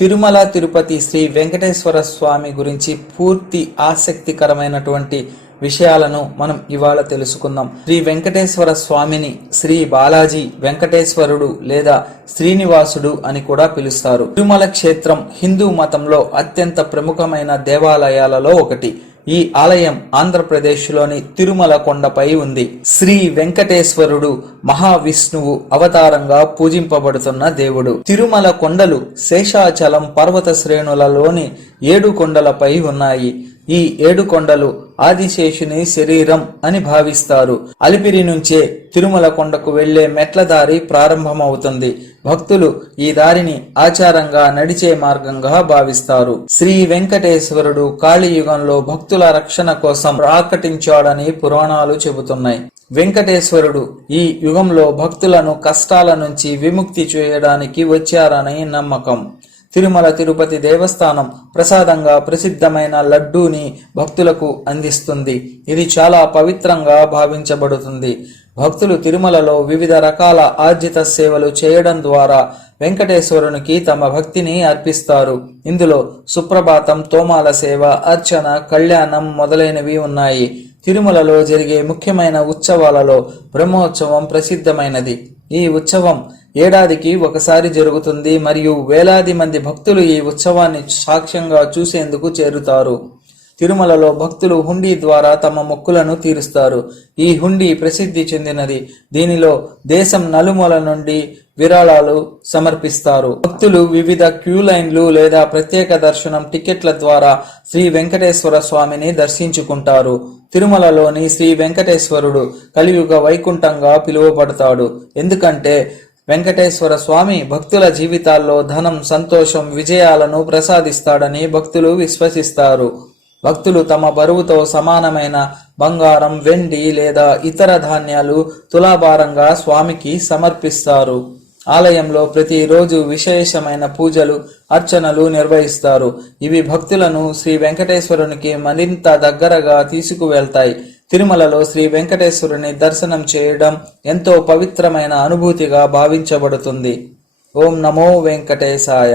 తిరుమల తిరుపతి శ్రీ వెంకటేశ్వర స్వామి గురించి పూర్తి ఆసక్తికరమైనటువంటి విషయాలను మనం ఇవాళ తెలుసుకుందాం. శ్రీ వెంకటేశ్వర స్వామిని శ్రీ బాలాజీ వెంకటేశ్వరుడు లేదా శ్రీనివాసుడు అని కూడా పిలుస్తారు. తిరుమల క్షేత్రం హిందూ మతంలో అత్యంత ప్రముఖమైన దేవాలయాలలో ఒకటి. ఈ ఆలయం ఆంధ్రప్రదేశ్లోని తిరుమల కొండపై ఉంది. శ్రీ వెంకటేశ్వరుడు మహావిష్ణువు అవతారంగా పూజింపబడుతున్న దేవుడు. తిరుమల కొండలు శేషాచలం పర్వత శ్రేణులలోని 7 కొండలపై ఉన్నాయి. ఈ 7 కొండలు ఆదిశేషుని శరీరం అని భావిస్తారు. అలిపిరి నుంచే తిరుమల కొండకు వెళ్లే మెట్ల దారి ప్రారంభమవుతుంది. భక్తులు ఈ దారిని ఆచారంగా నడిచే మార్గంగా భావిస్తారు. శ్రీ వెంకటేశ్వరుడు కాళీయుగంలో భక్తుల రక్షణ కోసం ప్రాకటించాడని పురాణాలు చెబుతున్నాయి. వెంకటేశ్వరుడు ఈ యుగంలో భక్తులను కష్టాల నుంచి విముక్తి చేయడానికి వచ్చారని నమ్మకం. తిరుమల తిరుపతి దేవస్థానం ప్రసాదంగా ప్రసిద్ధమైన లడ్డూని భక్తులకు అందిస్తుంది. ఇది చాలా పవిత్రంగా భావించబడుతుంది. భక్తులు తిరుమలలో వివిధ రకాల ఆర్జిత సేవలు చేయడం ద్వారా వెంకటేశ్వరునికి తమ భక్తిని అర్పిస్తారు. ఇందులో సుప్రభాతం, తోమాల సేవ, అర్చన, కళ్యాణం మొదలైనవి ఉన్నాయి. తిరుమలలో జరిగే ముఖ్యమైన ఉత్సవాలలో బ్రహ్మోత్సవం ప్రసిద్ధమైనది. ఈ ఉత్సవం ఏడాదికి ఒకసారి జరుగుతుంది మరియు వేలాది మంది భక్తులు ఈ ఉత్సవాన్ని సాక్ష్యంగా చూసేందుకు చేరుతారు. తిరుమలలో భక్తులు హుండీ ద్వారా తమ మొక్కులను తీరుస్తారు. ఈ హుండీ ప్రసిద్ధి చెందినది. దీనిలో దేశం నలుమూల నుండి విరాళాలు సమర్పిస్తారు. భక్తులు వివిధ క్యూ లైన్లు లేదా ప్రత్యేక దర్శనం టికెట్ల ద్వారా శ్రీ వెంకటేశ్వర స్వామిని దర్శించుకుంటారు. తిరుమలలోని శ్రీ వెంకటేశ్వరుడు కలియుగ వైకుంఠంగా పిలువబడతాడు. ఎందుకంటే వెంకటేశ్వర స్వామి భక్తుల జీవితాల్లో ధనం, సంతోషం, విజయాలను ప్రసాదిస్తాడని భక్తులు విశ్వసిస్తారు. భక్తులు తమ బరువుతో సమానమైన బంగారం, వెండి లేదా ఇతర ధాన్యాలు తులాభారంగా స్వామికి సమర్పిస్తారు. ఆలయంలో ప్రతిరోజు విశేషమైన పూజలు, అర్చనలు నిర్వహిస్తారు. ఇవి భక్తులను శ్రీ వెంకటేశ్వరునికి మరింత దగ్గరగా తీసుకువెళ్తాయి. తిరుమలలో శ్రీ వెంకటేశ్వరుని దర్శనం చేయడం ఎంతో పవిత్రమైన అనుభూతిగా భావించబడుతుంది. ఓం నమో వెంకటేశాయ.